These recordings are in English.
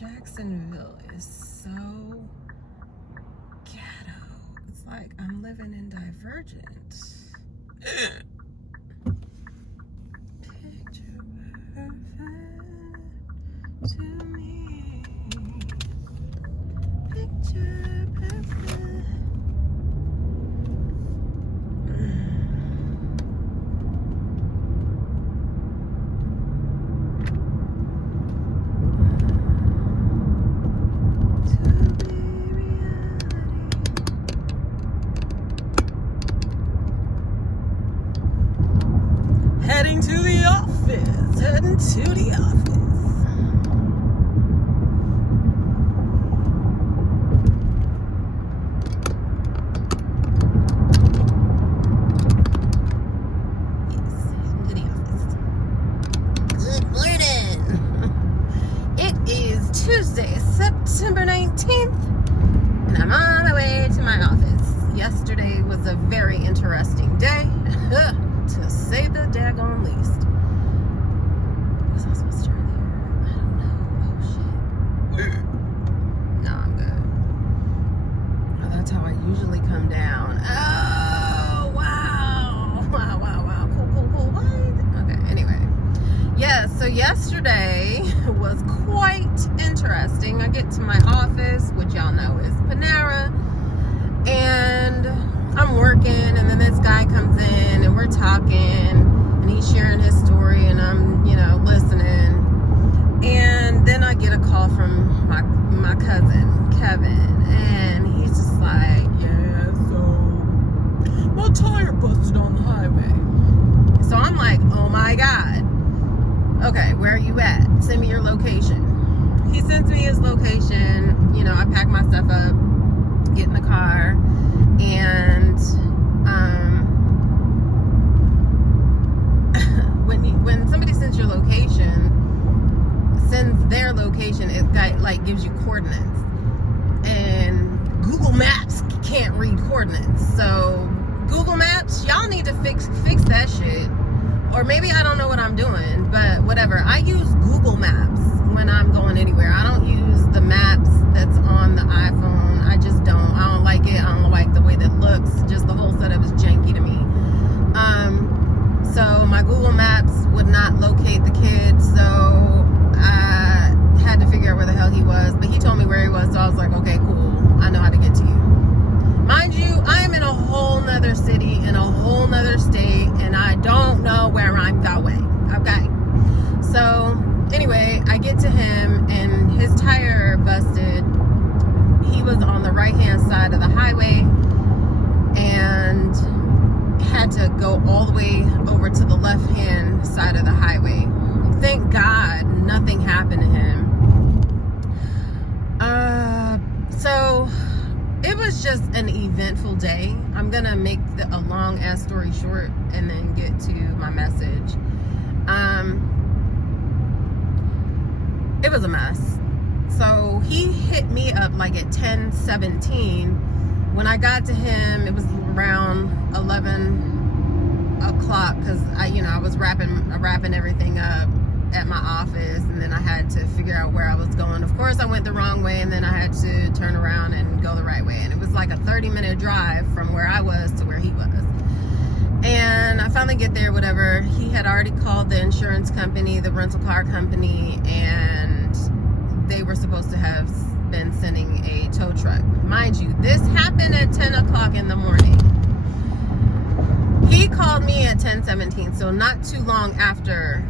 Jacksonville is so ghetto. It's like I'm living in Divergent. Picture perfect to me. Picture perfect. Heading to the office. Heading to the office. Yes, heading to the office. Good morning. It is Tuesday, September 19th, and I'm on my way to my office. Yesterday was a very interesting day. To say the daggone least. Was I supposed to turn there? I don't know. Oh shit. No, I'm good. Oh, that's how I usually come down. Oh, wow. Wow. Cool. What? Okay, anyway. Yeah, so yesterday was quite interesting. I get to my office, which y'all know is Panera, and I'm working, and then this guy comes in, and we're talking, and he's sharing his story, and I'm, listening. And then I get a call from my cousin, Kevin, and he's just like, yeah, so my tire busted on the highway. So I'm like, oh my God. Okay, where are you at? Send me your location. He sends me his location. I pack my stuff up, get in the car, and when somebody sends their location, it gives you coordinates, and Google Maps can't read coordinates. So Google Maps, y'all need to fix that shit. Or maybe I don't know what I'm doing, but whatever. I use Google Maps when I'm going anywhere. I don't use the maps that's on the iPhone. I just don't. I don't like it. I don't like the way that looks. Just the whole setup is janky to me. So my Google Maps would not locate the kid, so I had to figure out where the hell he was. But he told me where he was, so I was like, okay, cool. I know how to get to you. Mind you, I am in a whole nother city, in a whole nother state, and I don't know where I'm going. Okay. So, anyway, I get to him, and his tire busted. He was on the right-hand side of the highway, and had to go all the way over to the left-hand side of the highway. Thank God nothing happened to him. So it was just an eventful day. I'm gonna make a long ass story short and then get to my message. It was a mess. So he hit me up like at 10:17. When I got to him, it was around 11 o'clock because I was wrapping everything up at my office, and then I had to figure out where I was going. Of course, I went the wrong way, and then I had to turn around and go the right way. And it was like a 30-minute drive from where I was to where he was. And I finally get there, whatever. He had already called the insurance company, the rental car company, and they were supposed to have been sending a tow truck. Mind you, this happened at 10 o'clock in the morning. He called me at 10:17, so not too long after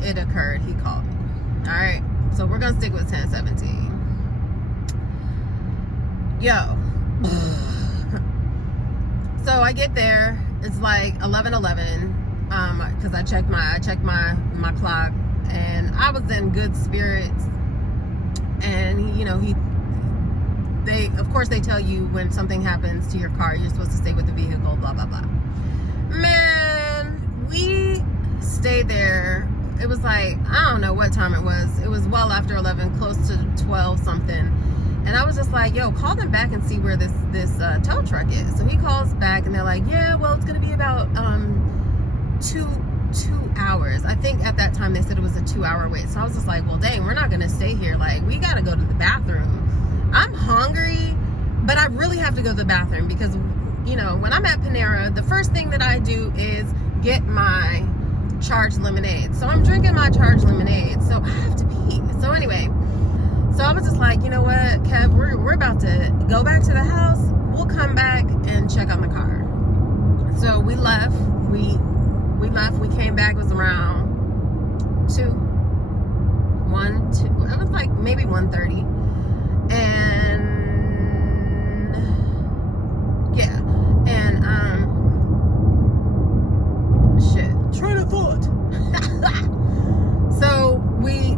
it occurred, he called me. All right, so we're gonna stick with 10:17. Yo. So I get there. It's like 11:11, because I checked my clock, and I was in good spirits. And they of course they tell you when something happens to your car, you're supposed to stay with the vehicle, blah blah blah. Man, we stayed there. It was like, I don't know what time it was. It was well after 11, close to 12 something. And I was just like, yo, call them back and see where this tow truck is. So he calls back, and they're like, yeah, well, it's gonna be about 2 hours. I think at that time they said it was a 2-hour wait. So I was just like, well, dang, we're not going to stay here. Like, we got to go to the bathroom. I'm hungry, but I really have to go to the bathroom because, you know, when I'm at Panera, the first thing that I do is get my charged lemonade. So I'm drinking my charged lemonade. So I have to pee. So anyway, so I was just like, you know what, Kev, we're about to go back to the house. We'll come back and check on the car. So we left. We left. We came back. It was around 2. It was like maybe 1:30. And yeah. And train of thought. So we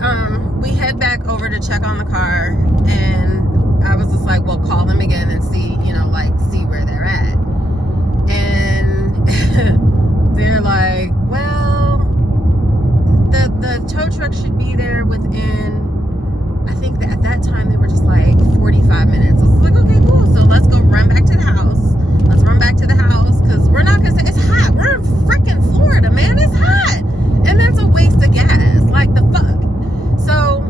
head back over to check on the car, and I was just like, well, call them again and see, you know, like, see where they're at. And they're like, well, the tow truck should be there within, I think that at that time they were just like 45 minutes. So I was like, okay, cool. So let's go run back to the house. Let's run back to the house because we're not gonna say it's hot. We're in freaking Florida, man. It's hot, and that's a waste of gas. Like, the fuck. So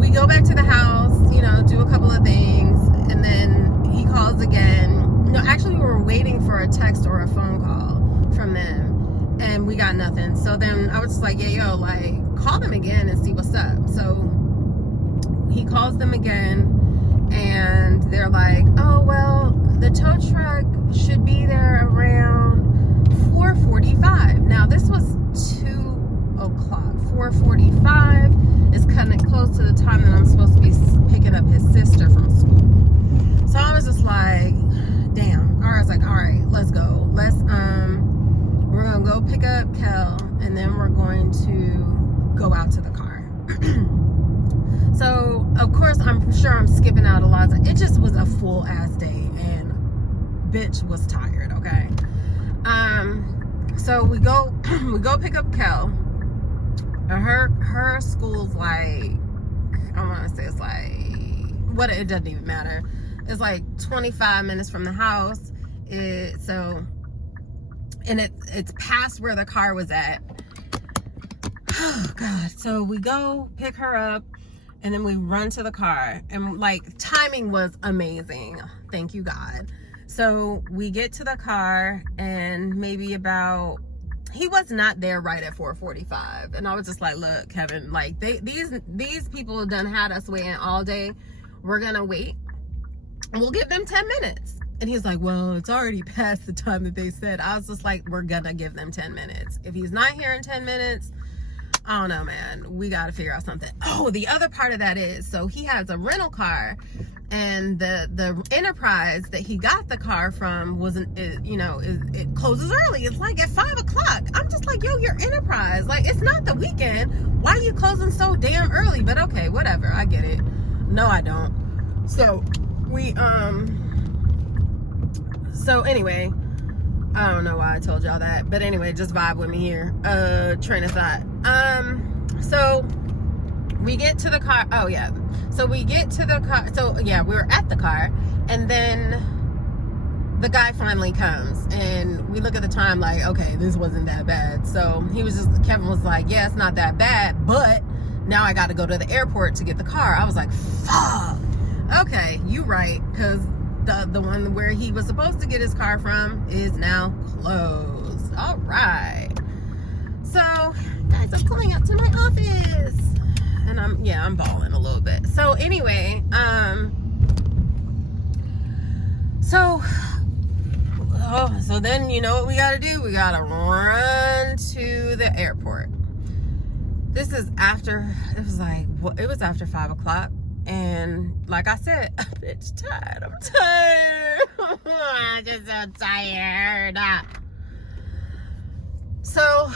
we go back to the house, you know, do a couple of things, and then he calls again. No, actually, we were waiting for a text or a phone call from them, and we got nothing. So then I was just like, yeah, yo, like, call them again and see what's up. So he calls them again, and they're like, oh, well, the tow truck should be there around 4:45. Now, this was 2 o'clock. 4:45 is kind of close to the time that I'm supposed to be picking up his sister from school. So I was just like, damn. I was like, all right, let's go. We're going to go pick up Kel, and then we're going to go out to the car. So, of course, I'm sure I'm skipping out a lot. It just was a full ass day, and bitch was tired, okay? So we go pick up Kel. Her school's like, I want to say it's like, it doesn't even matter. It's like 25 minutes from the house. It's past where the car was at. Oh God. So we go pick her up, and then we run to the car, and like, timing was amazing. Thank you, God. So we get to the car, and maybe he was not there right at 4:45. And I was just like, look, Kevin, like, these people done had us waiting all day. We're gonna wait. We'll give them 10 minutes. And he's like, well, it's already past the time that they said. I was just like, we're gonna give them 10 minutes. If he's not here in 10 minutes, I don't know, man. We got to figure out something. Oh, the other part of that is, so he has a rental car, and the Enterprise that he got the car from it closes early. It's like at 5 o'clock. I'm just like, yo, your Enterprise, like, it's not the weekend. Why are you closing so damn early? But okay, whatever. I get it. No, I don't. So so anyway, I don't know why I told y'all that, but anyway, just vibe with me here. Train of thought. So we get to the car. Oh yeah. So we get to the car. So yeah, we were at the car, and then the guy finally comes, and we look at the time like, okay, this wasn't that bad. So Kevin was like, yeah, it's not that bad, but now I got to go to the airport to get the car. I was like, fuck. Okay, you right, because the one where he was supposed to get his car from is now closed. All right. So, guys, I'm pulling up to my office, and I'm balling a little bit. So anyway, so then you know what we gotta do? We gotta run to the airport. It was after 5 o'clock. And like I said, I'm bitch tired. I'm tired. I'm just so tired. So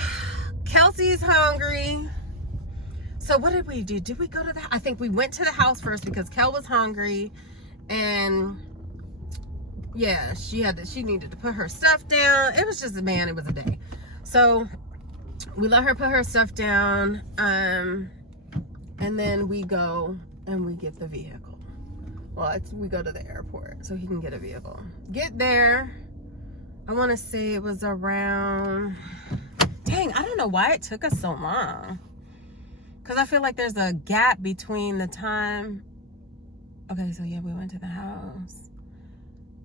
Kelsey's hungry. So what did we do? Did we go to I think we went to the house first because Kel was hungry, and yeah, she needed to put her stuff down. It was just it was a day. So we let her put her stuff down, and then we go and we get the vehicle. Well, we go to the airport so he can get a vehicle. Get there, I want to say it was around Dang, I don't know why it took us so long. Because I feel like there's a gap between the time. Okay, so yeah, we went to the house.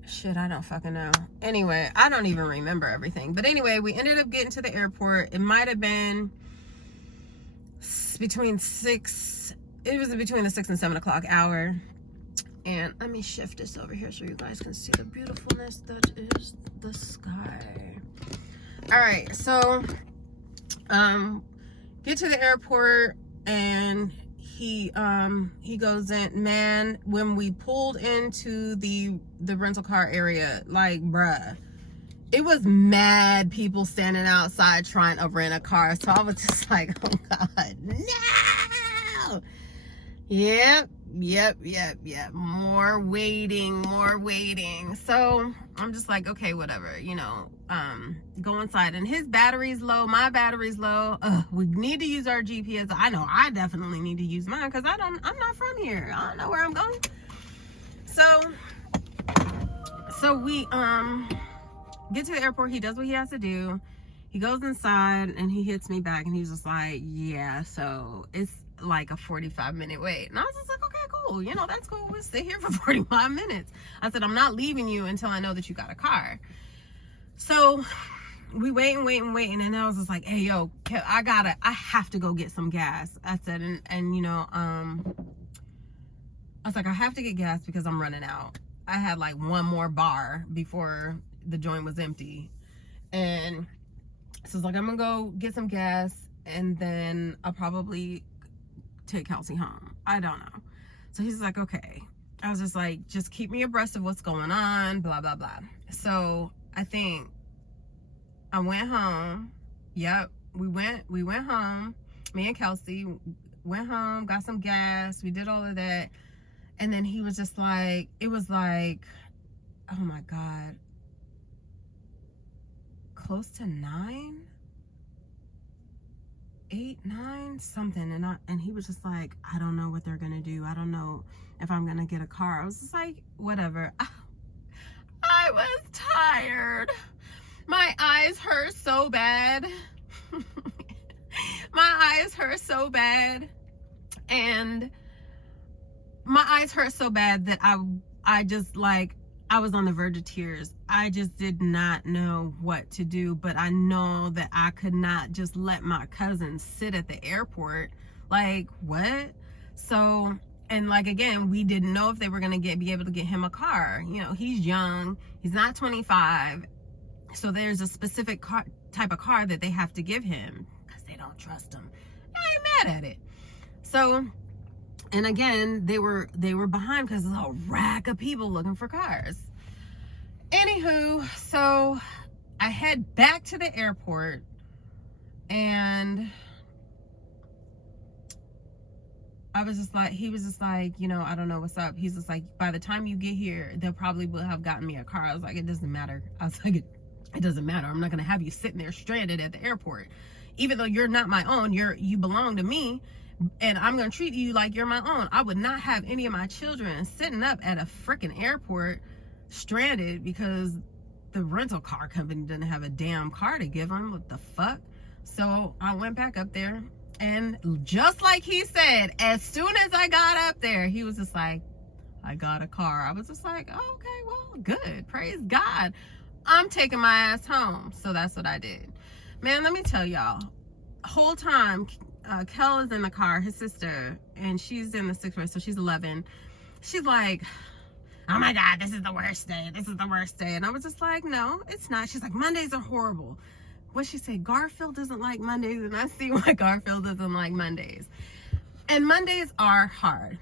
Shit, I don't fucking know. Anyway, I don't even remember everything. But anyway, we ended up getting to the airport. It might have been between 6. It was between the 6 and 7 o'clock hour. And let me shift this over here so you guys can see the beautifulness that is the sky. All right, so get to the airport, and he goes in. Man, when we pulled into the rental car area, like, bruh, it was mad people standing outside trying to rent a car. So I was just like, oh God, no. Yep. More waiting. So I'm just like, okay, whatever, you know, go inside. And his battery's low, my battery's low. We need to use our GPS. I know I definitely need to use mine because I'm not from here. I don't know where I'm going. So we get to the airport. He does what he has to do. He goes inside and he hits me back, and he's just like, yeah, so it's like a 45-minute wait. And I was just like, okay, cool, you know, that's cool, we'll sit here for 45 minutes. I said, I'm not leaving you until I know that you got a car. So we wait, and I was just like, hey, yo, I have to go get some gas. I said, and you know, I was like, I have to get gas because I'm running out. I had like one more bar before the joint was empty. And so I was like, I'm gonna go get some gas, and then I'll probably take Kelsey home. I don't know. So he's like, okay. I was just like, just keep me abreast of what's going on, blah, blah, blah. So I think I went home. Yep. We went home. Me and Kelsey went home, got some gas. We did all of that. And then he was just like, it was like, oh my God, close to 9, 8, 9, something. And he was just like, I don't know what they're gonna do. I don't know if I'm gonna get a car. I was just like, whatever. I was tired. My eyes hurt so bad. My eyes hurt so bad. And my eyes hurt so bad that I just, like, I was on the verge of tears. I just did not know what to do, but I know that I could not just let my cousin sit at the airport. Like, what? So, and like, again, we didn't know if they were going to be able to get him a car. You know, he's young. He's not 25. So there's a specific type of car that they have to give him because they don't trust him. I ain't mad at it. So, and again, they were behind because there's a rack of people looking for cars. Anywho, so I head back to the airport, and I was just like, he was just like, you know, I don't know what's up. He's just like, by the time you get here, they'll probably will have gotten me a car. I was like, it doesn't matter. I was like, it doesn't matter. I'm not gonna have you sitting there stranded at the airport. Even though you're not my own, you belong to me. And I'm going to treat you like you're my own. I would not have any of my children sitting up at a freaking airport stranded because the rental car company didn't have a damn car to give them. What the fuck? So I went back up there, and just like he said, as soon as I got up there, he was just like, I got a car. I was just like, oh, okay, well, good. Praise God. I'm taking my ass home. So that's what I did. Man, let me tell y'all, whole time, Kel is in the car, his sister, and she's in the 6th grade, so she's 11. She's like, oh my God, this is the worst day. This is the worst day. And I was just like, no, it's not. She's like, Mondays are horrible. What she say? Garfield doesn't like Mondays, and I see why Garfield doesn't like Mondays. And Mondays are hard.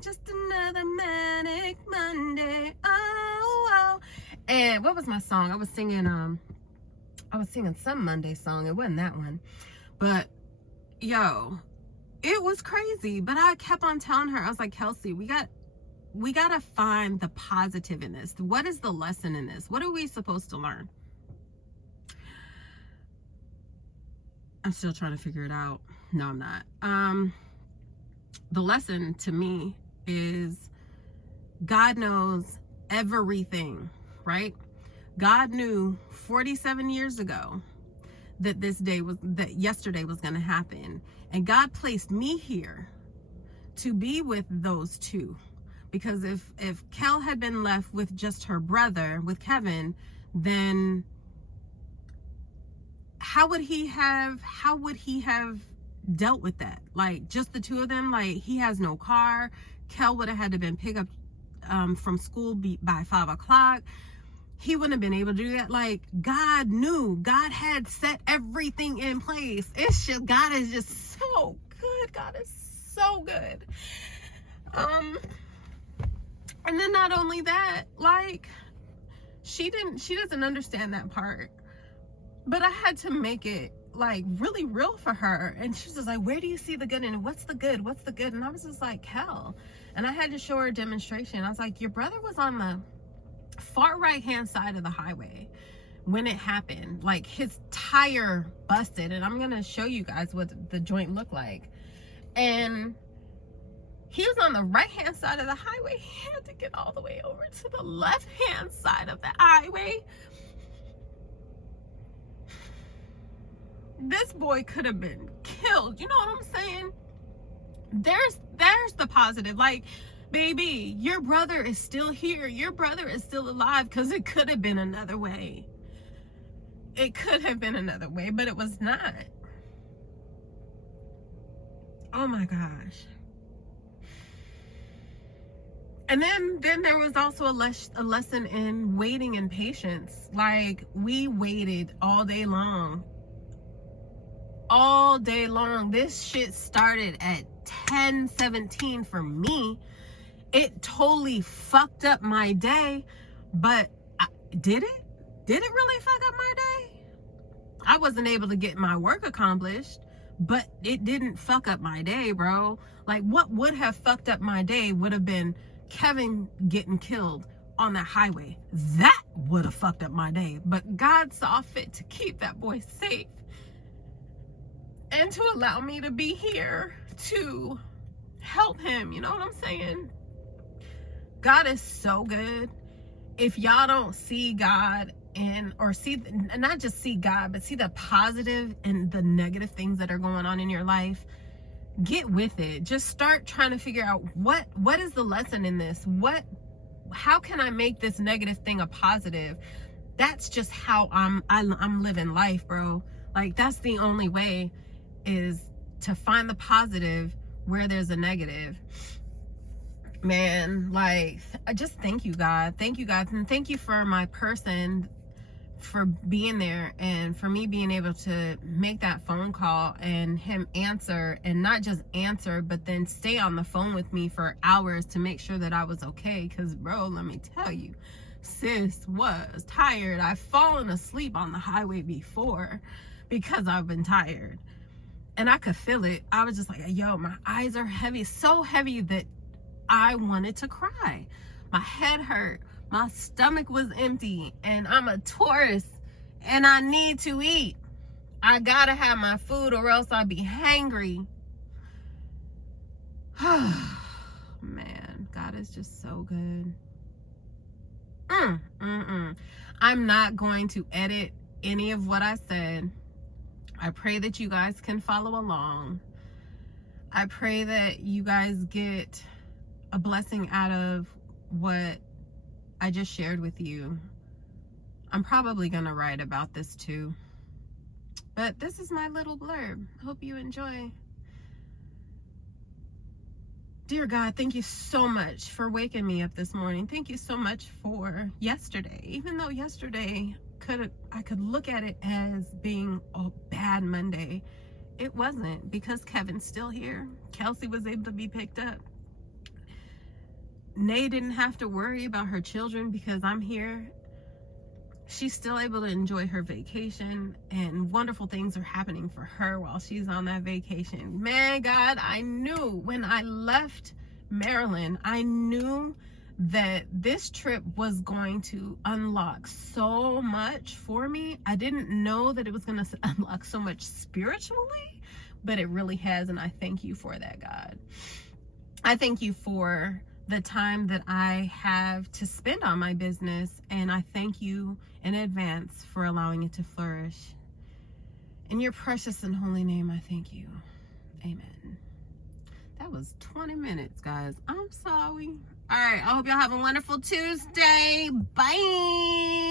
Just another manic Monday. Oh, oh. And what was my song? I was singing some Monday song. It wasn't that one. But yo, it was crazy. But I kept on telling her, I was like, Kelsey, we gotta find the positive in this. What is the lesson in this? What are we supposed to learn? I'm still trying to figure it out. No, I'm not. The lesson to me is God knows everything, right? God knew 47 years ago that yesterday was going to happen. And God placed me here to be with those two. Because if Kel had been left with just her brother, with Kevin, then how would he have dealt with that? Like, just the two of them? Like, he has no car. Kel would have had to been picked up from school by 5 o'clock. He wouldn't have been able to do that. Like, God knew. God had set everything in place. It's just, God is just so good. God is so good. And then not only that, like, she doesn't understand that part. But I had to make it, like, really real for her. And she was just like, where do you see the good in it? What's the good? What's the good? And I was just like, hell. And I had to show her a demonstration. I was like, your brother was on the far right-hand side of the highway when it happened. Like, his tire busted. And I'm going to show you guys what the joint looked like. And he was on the right-hand side of the highway. He had to get all the way over to the left-hand side of the highway. This boy could have been killed. You know what I'm saying? There's the positive. Like, baby, your brother is still here. Your brother is still alive, because it could have been another way. It could have been another way, but it was not. Oh my gosh. And then there was also a lesson in waiting and patience. Like, we waited all day long. All day long. This shit started at 10:17 for me. It totally fucked up my day. But did it? Did it really fuck up my day? I wasn't able to get my work accomplished, but it didn't fuck up my day, bro. Like, what would have fucked up my day would have been Kevin getting killed on that highway. That would have fucked up my day. But God saw fit to keep that boy safe and to allow me to be here to help him. You know what I'm saying? God is so good. If y'all don't see God or see, not just see God, but see the positive and the negative things that are going on in your life, get with it. Just start trying to figure out what is the lesson in this? How can I make this negative thing a positive? That's just how I'm living life, bro. Like, that's the only way, is to find the positive where there's a negative. Man, like, I just thank you, God. Thank you, God. And thank you for my person, for being there, and for me being able to make that phone call and him answer, and not just answer, but then stay on the phone with me for hours to make sure that I was okay. Because, bro, let me tell you, sis was tired. I've fallen asleep on the highway before because I've been tired, and I could feel it. I was just like, yo, my eyes are heavy, so heavy that I wanted to cry. My head hurt. My stomach was empty, and I'm a tourist, and I need to eat. I gotta have my food, or else I'll be hangry. Man, God is just so good. I'm not going to edit any of what I said. I pray that you guys can follow along. I pray that you guys get a blessing out of what I just shared with you. I'm probably gonna write about this too, but this is my little blurb. Hope you enjoy. Dear God, thank you so much for waking me up this morning. Thank you so much for yesterday. Even though yesterday I could look at it as being a bad Monday, it wasn't, because Kevin's still here. Kelsey was able to be picked up. Nay didn't have to worry about her children because I'm here. She's still able to enjoy her vacation, and wonderful things are happening for her while she's on that vacation. Man, God, I knew when I left Maryland, I knew that this trip was going to unlock so much for me. I didn't know that it was going to unlock so much spiritually, but it really has, and I thank you for that, God. I thank you for the time that I have to spend on my business, and I thank you in advance for allowing it to flourish. In your precious and holy name, I thank you. Amen. That was 20 minutes, guys. I'm sorry. All right. I hope y'all have a wonderful Tuesday. Bye.